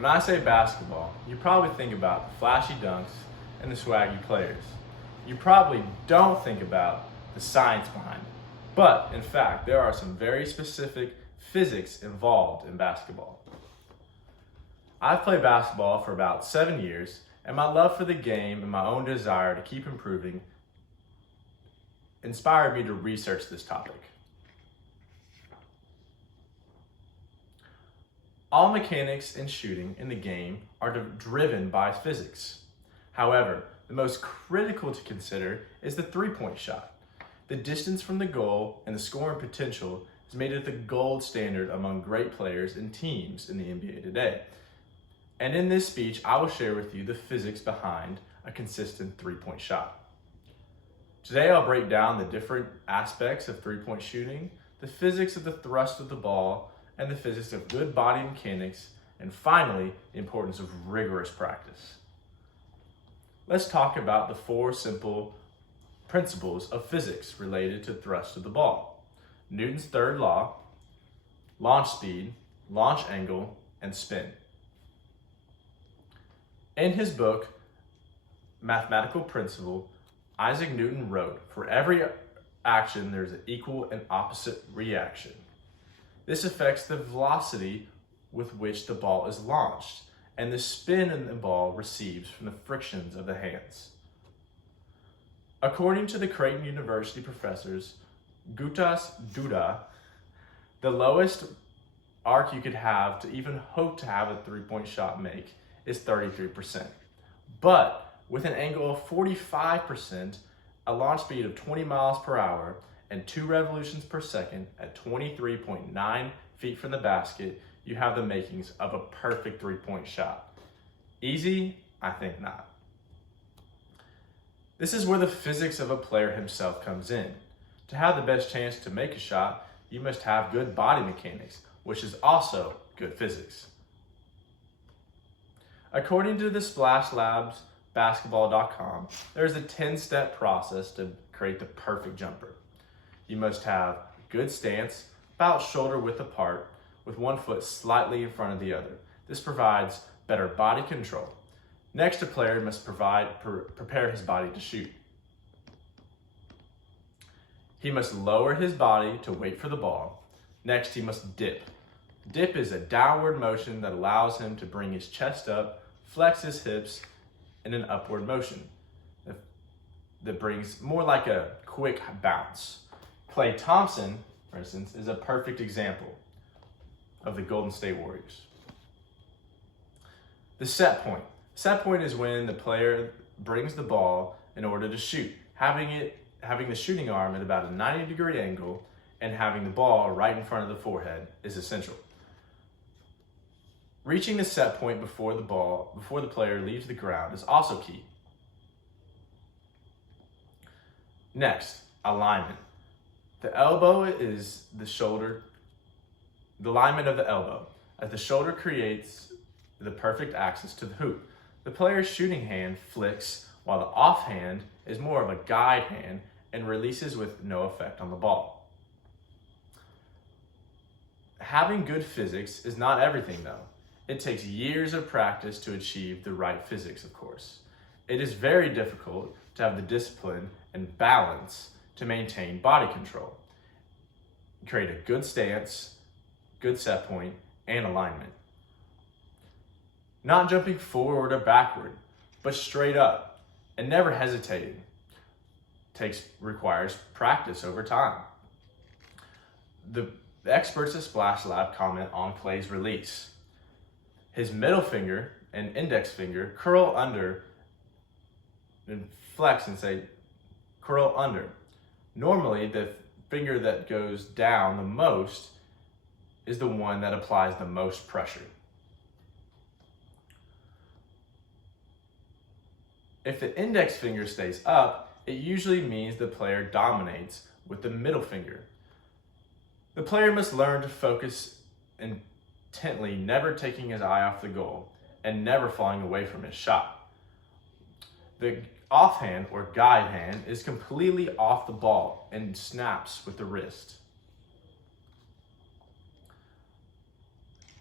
When I say basketball, you probably think about the flashy dunks and the swaggy players. You probably don't think about the science behind it. But in fact, there are some very specific physics involved in basketball. I've played basketball for about 7 years, and my love for the game and my own desire to keep improving inspired me to research this topic. All mechanics and shooting in the game are driven by physics. However, the most critical to consider is the three-point shot. The distance from the goal and the scoring potential has made it the gold standard among great players and teams in the NBA today. And in this speech, I will share with you the physics behind a consistent three-point shot. Today, I'll break down the different aspects of three-point shooting, the physics of the thrust of the ball, and the physics of good body mechanics, and finally, the importance of rigorous practice. Let's talk about the 4 simple principles of physics related to thrust of the ball. Newton's third law, launch speed, launch angle, and spin. In his book, Mathematical Principle, Isaac Newton wrote, "For every action, there's an equal and opposite reaction. This affects the velocity with which the ball is launched and the spin the ball receives from the frictions of the hands." According to the Creighton University professors Gutas Duda, the lowest arc you could have to even hope to have a three-point shot make is 33%. But with an angle of 45%, a launch speed of 20 miles per hour, and 2 revolutions per second at 23.9 feet from the basket, you have the makings of a perfect three-point shot. Easy? I think not. This is where the physics of a player himself comes in. To have the best chance to make a shot, you must have good body mechanics, which is also good physics. According to the Splash Labs basketball.com, there's a 10-step process to create the perfect jumper. You must have good stance, about shoulder width apart, with one foot slightly in front of the other. This provides better body control. Next, a player must prepare his body to shoot. He must lower his body to wait for the ball. Next, he must dip. Dip is a downward motion that allows him to bring his chest up, flex his hips in an upward motion that brings more like a quick bounce. Klay Thompson, for instance, is a perfect example of the Golden State Warriors. The set point. Set point is when the player brings the ball in order to shoot, having the shooting arm at about a 90-degree angle and having the ball right in front of the forehead is essential. Reaching the set point before the player leaves the ground is also key. Next, alignment. The elbow is the alignment of the elbow, as the shoulder creates the perfect axis to the hoop. The player's shooting hand flicks, while the offhand is more of a guide hand and releases with no effect on the ball. Having good physics is not everything, though. It takes years of practice to achieve the right physics, of course. It is very difficult to have the discipline and balance to maintain body control, create a good stance, good set point, and alignment. Not jumping forward or backward, but straight up and never hesitating requires practice over time. The experts at Splash Lab comment on Klay's release. His middle finger and index finger curl under and flex and say, curl under. Normally, the finger that goes down the most is the one that applies the most pressure. If the index finger stays up, it usually means the player dominates with the middle finger. The player must learn to focus intently, never taking his eye off the goal and never falling away from his shot. The offhand or guide hand is completely off the ball and snaps with the wrist.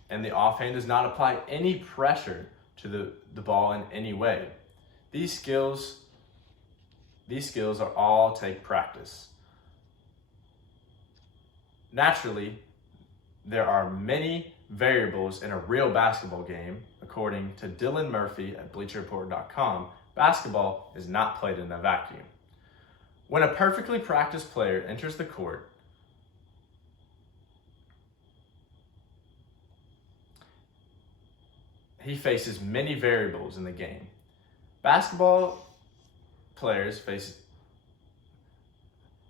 and the offhand does not apply any pressure to the ball in any way. These skills are all take practice. Naturally, there are many variables in a real basketball game. According to Dylan Murphy at BleacherReport.com, basketball is not played in a vacuum. When a perfectly practiced player enters the court, he faces many variables in the game. Basketball players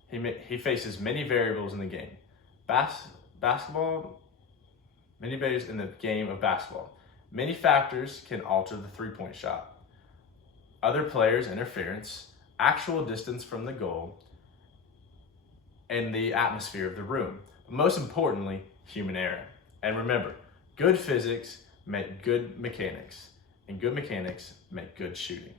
he faces many variables in the game. Many variables in the game of basketball. Many factors can alter the three-point shot. Other players' interference, actual distance from the goal, and the atmosphere of the room. But most importantly, human error. And remember, good physics make good mechanics, and good mechanics make good shooting.